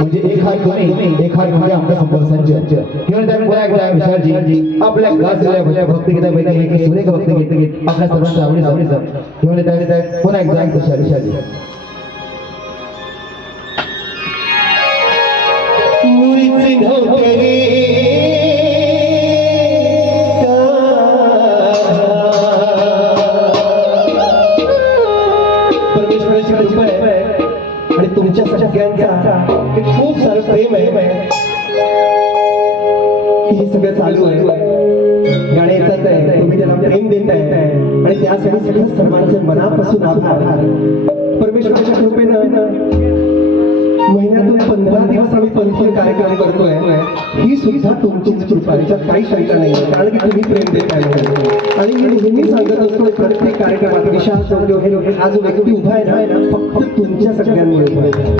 म्हणजे एक हात तुम्ही एक हात म्हणजे आमचा संपर्क संच किंवा त्या पुन्हा एकदा विशालजी आपल्या गाजलेल्या भक्ती गीता पैकी एक सुरेख भक्ती गीत आपल्या सर्वांच्या आवडीचं किंवा त्या पुन्हा एकदा विशालजी मुळीच नव्हते परमेश्वराची कृपा आहे आणि तुमच्या सगळ्यांचा एक खूप सारं प्रेम आहे हे सगळं चालू आहे गाणे येतात आहे तुम्ही त्याला प्रेम देत आहे आणि त्यासाठी सगळं सर्वांचे मनापासून आभार परमेश्वराच्या कृपेनं महिन्यातून 15 दिवस आम्ही पंथीय कार्यक्रम करतोय ही सुद्धा तुमचीच कृपा याच्यात काही शंका नाही कारण की तुम्ही प्रेम देत आहे आणि मी नेहमी सांगत असतो प्रत्येक कार्यक्रमात विशाल चौगले हा जो व्यक्ती उभा आहे ना फक्त तुमच्या सगळ्यांमुळे